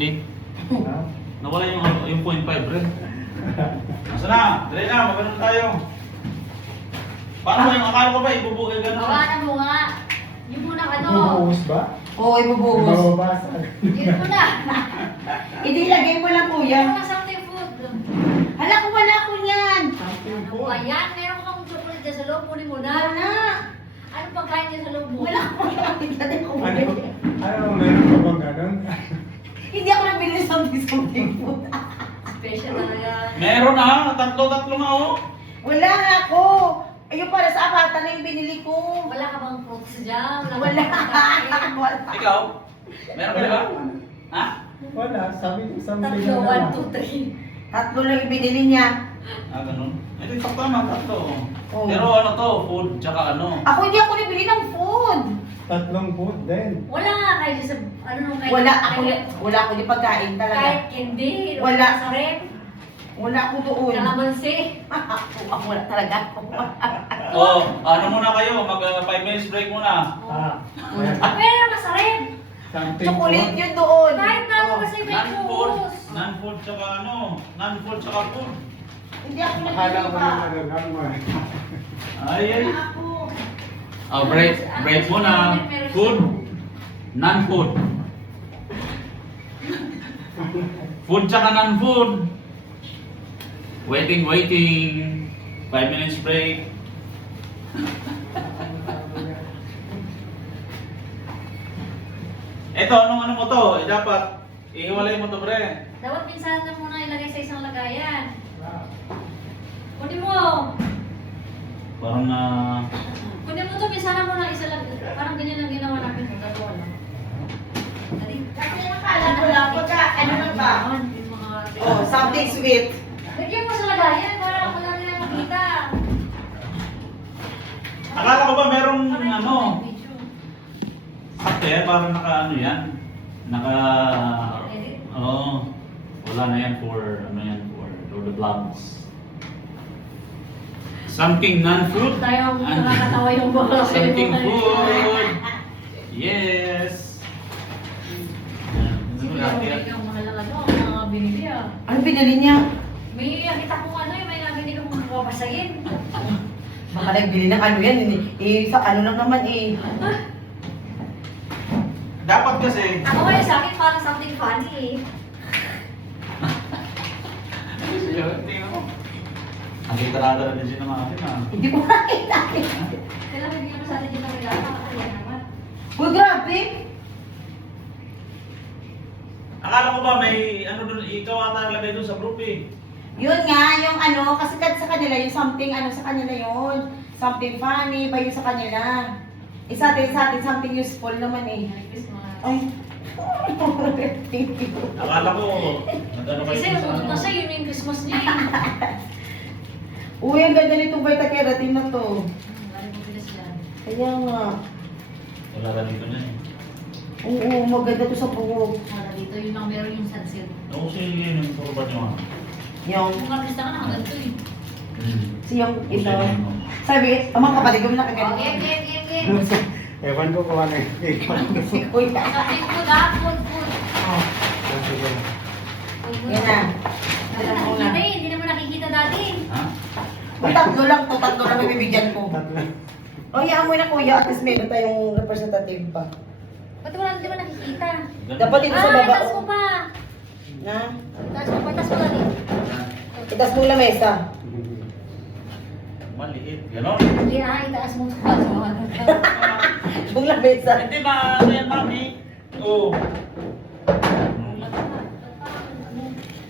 update. Ha? Nawala yung 0.5 rin. Asa na? Dali na, magano'n tayo. Paano ba yung akala ko ba? Ibubugay gano'n? Hawakan mo nga. Yung muna ano. Bubuhos ba? Oo, ibubuhos. Bababasag. Yun muna. Hindi, lagay mo lang kuya. Yung something food. Hala ko, wala ko niyan. Ano ba yan? Meron kang chocolate dyan sa loob. Kunin mo na. Wala. Ano pagkain niya sa loob mo? Wala ko. Hindi ko Ano, meron ka bang ganun? Hindi ako nabili ng something food. Special talaga. Meron na, tatlo nga oh. Wala nga ako. Ayun para sa apata na yung binili ko. Wala ka bang fruits dyan? Wala. kang Wala. Ikaw? Meron ka di ba? Ha? Wala, sabi ko something Tatlo, na 1, 2, 3. Tatlo lang yung binili niya. Ah, ganun. Ito yung sakto naman, tatlo. Oo. Pero ano to, food, tsaka ano. Ako hindi ako nabili ng food. Tatlong food din. Wala nga kayo sa, ano nung kayo? Wala ako di pagkain Kahit talaga. candy. Wala. Sa red. Wala ako doon. Kalamansi. Ako wala talaga. Oh, ano muna kayo, mag 5 minutes break muna. Ayan. Meron ka sa red. Something Chocolate food. yun doon. Kahit na ako Oh. kasi may Non-food, foods. non-food tsaka ano, non-food tsaka food. Hindi ako nabili Akala ko pa. na nagagama. Ay, ay. Wala ako. Oh, break muna. Food, non-food. Food tsaka non-food. Waiting. 5 minutes break. Ito, anong ano mo to? Dapat ihiwalay mo to, bre. Dapat minsan na muna ilagay sa isang lagayan. Kunin mo. Parang na... Kunin mo to, minsan na muna isa lang. Parang ganyan lang ginawa namin. Gagawa lang. Kasi nakala ko lang, pagka ano na ba? Yung mga- Oh, something sweet. Lagyan mo sa lagayan para wala nila makita. Akala ko ba merong Para yung ano? video. Ate, parang naka ano yan? Naka... Oo. Wala na yan for, ano yan, for the vlogs. Something non-food. Tayo nakakatawa yung mga Something food. Yes. Sige, yung mga lalago, mga binili ah. Ano binili niya? May nakita kong ano, may nabili kong mga babasagin. Baka nagbili ng ano yan. Sa ano lang naman eh. Dapat kasi, Ako kaya sa akin parang something funny eh. nakita na din siya ng akin ah. Hindi ko nakita. Kailangan bigyan mo sa atin yung regalo. Kaya naman. Uy, grabe. Akala ko ba may ano doon, ikaw ata naglagay doon sa group eh. Yun nga, yung ano, kasi sa kanila, yung something, ano sa kanila yun. Something funny, ba yun sa kanila. Eh sa atin, something useful naman eh. Merry Christmas. Ay. Thank you. Akala ko, nag-ano kayo Kasi sa umutot ano. na siya, yun yung Christmas niya eh. Uy, ang ganda nitong Vita Keratin na to. Wala mo bilis yan. Kaya nga. Wala ka dito na eh. Oo, maganda to sa buhok. Wala dito, yun lang meron yung sunset. Ako sige, yung puro ba niyo ah? Yung, Kung artista ka nakaganto eh. siyang ito. Sabi, ang mga kapatid ko na Oh, kaganda. game. Ewan ko kung ano yung cake. Si Kuya. Something food ah, food. Oh, Sige na. yan na. Hindi Alam mo nakikita na. eh, hindi naman nakikita dati. Ha? Uy, tatlo lang na bibigyan ko. Tatlo. O, hayaan mo na kuya, at least meron tayong representative pa. Ba't wala hindi mo nakikita? Dapat dito sa baba. Taas mo pa. Na? Taas mo pa, taas mo lang eh. Itas mo lamesa. Maliit, gano'n. Hindi na, itaas mo pa. Yung lamesa. Hindi ba, ano yan mami? Oo.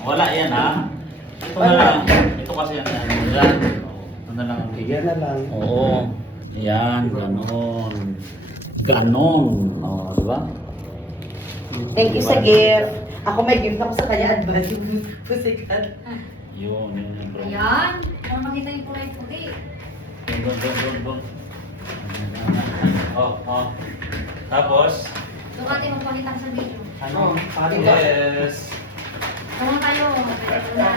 Wala yan ha? Ito na lang. Ito kasi yan. Yan. Ito na lang. Bigyan na lang. Oo. Yan, ganon. Ganon. O, diba? Thank you sa gift. Ako may gift ako sa kanya, advance yung pusikat. Yun, yun, yun. Bro. Ayan. Para makita yung kulay puti. Bong. Oh. Tapos, Dumating magpakita ka sa video. Ano? yes. Tama tayo. Ito na.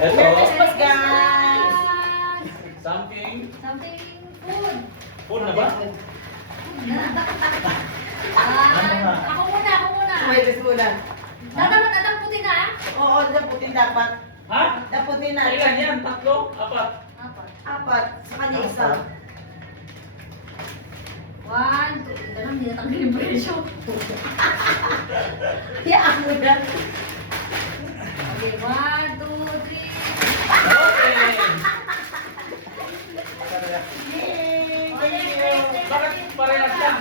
Ito, Merry Christmas, guys! something. Something food. Food na ba? Food na. Ako muna. Wait, muna. Dadamputin na ah. Oo, daputin dapat. Ha? Daputin na. Ilan yan? 3? 4? Apat. Apat. Sa kanya isa. 1, 2, ito lang, hindi natanggal yung presyo. Yaan mo na. Okay, 1, 2, 3. Okay. Yay! Thank you. Bakit parehas lang?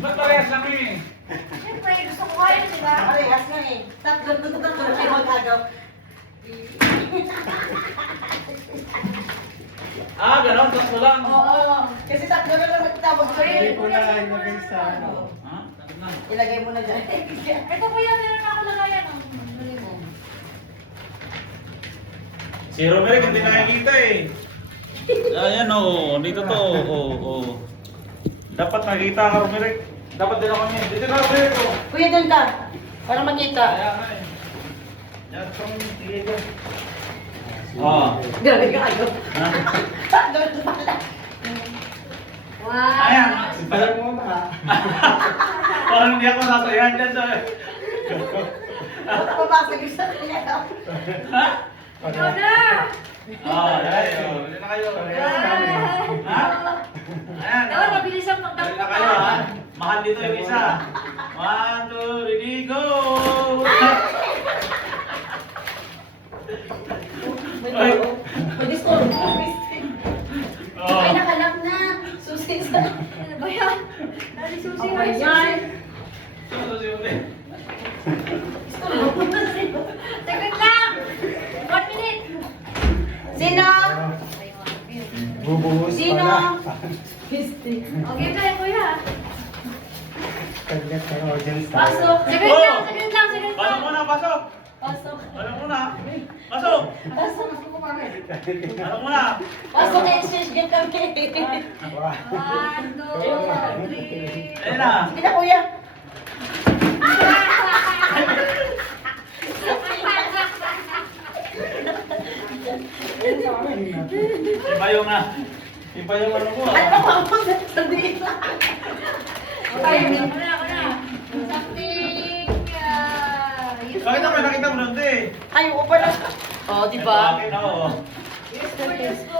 Ba't parehas lang eh? Siyempre, gusto ko kayo, di ba? Parehas nga eh. Tatlo kayo magagaw. Ah, gano'n. 3 lang. Oo. Kasi tatlo na lang magtawag sa Hindi iyo. ko na ilagay sa ano. Ha? Takot na. Ilagay mo na dyan. Ito po yan, meron ako lagayan. Ang huli mo. Si Romeric hindi nakikita eh. Ayan o, dito to. Oo. Dapat nakikita ka Romeric. Dapat din ako niya. Dito na Romeric o. Kuya, doon ka. Para makita. Ayan nga eh. Yan itong tigil ko. Oo. Grabe ka kayo. Ha? Doon pala. 1. Ayan. Parang mo ba? Parang hindi ako nasayahan dyan sa... Papasag yung sa kanya. Ha? Ikaw na! Oo, ayan. Dali na kayo. Ha? Ayan. Dapat mabilis ang Dali magdampo na kayo ha. Mahal dito yung isa. 1, 2, ready, go! Ay. Pwede store mo. Oo. Ay, nakalap na. Susi sa... Ano ba yan? Dali susi Okay, na yan. Store mo. Saglit lang! 1 minute! Sino? Bubuhos Sino? pala. Misty. Okay, kaya kuya. Taglit ng audience tayo. Pasok. Saglit lang, saglit lang, saglit Pasok lang. muna, pasok! Pasok. Pasok muna! Pasok! Pasok. Pasok muna! Pasok na exchange game kami. 1, 2, 3. Ayun na! Sige na, kuya. Iba yung ano ko. Ano ba ako? Sandali lang. Okay, ako na. Something, yes. Bakit ako nakita mo nun, te? Ay, oo pala. Oh, di ba? Bakit ako? Yes, po, yes, po.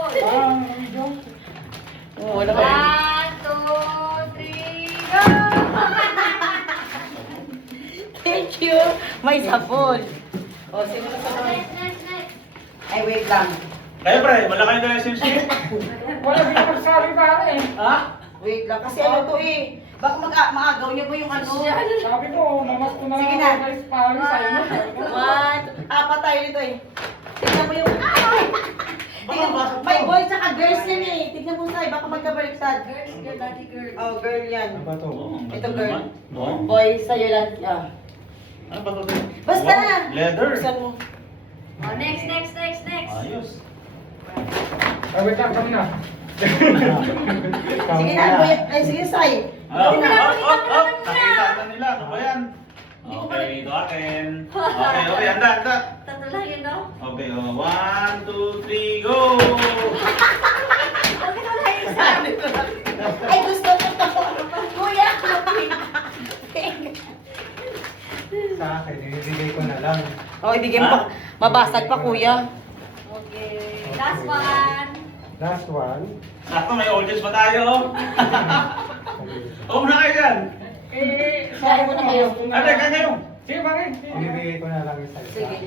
Oo, wala ka. 1, 2, 3, go! Thank you. May sapon. Oh, sino na sa Next, next, next. Ay, wait lang. Kayo pre, wala kayong relationship? Wala pinapagsabi pa eh. Ha? Wait lang. Kasi ano to eh. Baka maagaw niyo mo yung ano. Sabi ko, mamas ko na Sige na. guys, parang sa inyo. Apat tayo nito eh. Tignan mo yung... Tignan mo. May boys tsaka girls yan eh. Tignan mo sa'yo. Baka magkabaliktad. Girls, girl, daddy, girl. Oh, girl yan. Ano ba to? Ito girl. Oo. Boy, sa'yo lang. Ah. Ano ba ito? Basta Wow, na. Leather. Buksan mo. Oh, next, next, next, next. Ayos. Ay, wait lang, kami na. Sige na, boy. Ay, sige, Sai. Ah, Sige na. Nakita na nila. Ano ba yan? Okay, ito akin. Okay, handa. Tatlo lang yun, no? Okay, 1, 2, 3, go! Okay, wala yung isa. Ay, gusto ko to. Kuya. Sa akin, ibibigay ko na lang. Oh, ibigay mo pa. Mabasag pa, kuya. Okay, last one. Last one. Sakto, may audience pa tayo. Oo na kayo dyan. Sabi mo na kayo. Ate, kayo. Sige, bakit? Ibibigay ko na lang isa. Sige.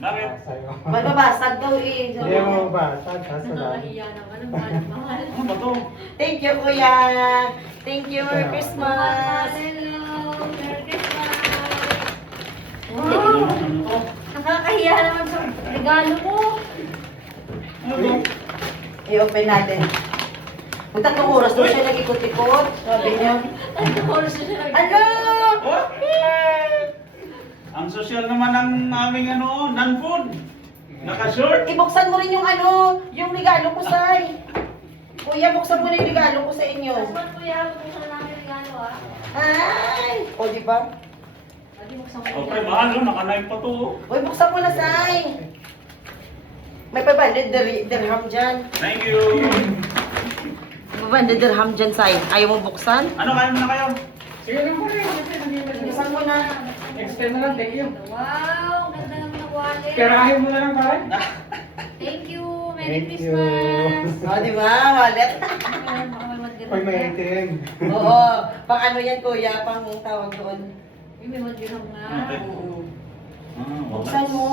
Bakit? Sa'yo. Mababasag daw eh. Hindi mo ba? Kaso lang. Nakakahiya naman. Ang mahal-mahal. Ano ba to? Thank you, kuya. Thank you. Merry Christmas. Hello. Merry Christmas. Ano Wow. to? Nakakahiya naman sa regalo mo. Ano to? I-open natin. Magtatlong oras daw siya nag-ikot-ikot. Sabi niya. Ano oras na siya nag- Ano? Oh? Ang social naman ng aming ano, non-food. Naka-short. Ibuksan mo rin yung ano, yung regalo ko, Sai. Kuya, buksan mo na yung regalo ko sa inyo. Last one, kuya. Buksan na namin yung regalo, ah. Ay! O, di ba? Lagi buksan mo Okay, yan. mahal no, naka-9 pa to. Uy, buksan mo na, Sai. May 500 dirham dyan. Thank you. May 500 dirham dyan, Sai. Ayaw mo buksan? Ano, kain muna kayo? Sige lang po rin. Buksan mo na. Extend na lang, thank you. Wow, ganda naman ng wallet. Tirahin mo na lang pare. Thank you. Merry Thank you. Christmas. O, di ba? Wallet. Oy, may item. Oo. Pang ano yan, kuya? Pang tawag doon. May mag-dirham nga. Okay. Oo. Wala. Buksan mo.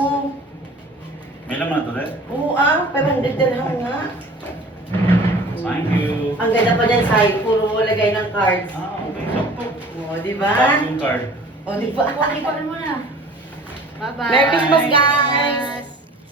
May laman na to, Dad? Oo, 500 dirham nga. Thank you. Ang ganda pa dyan, side. Puro lagay ng cards. Okay. Sakto. O, di ba? Tapos yung card. O, di ba? Ipon mo na. Bye-bye. Merry Christmas, guys!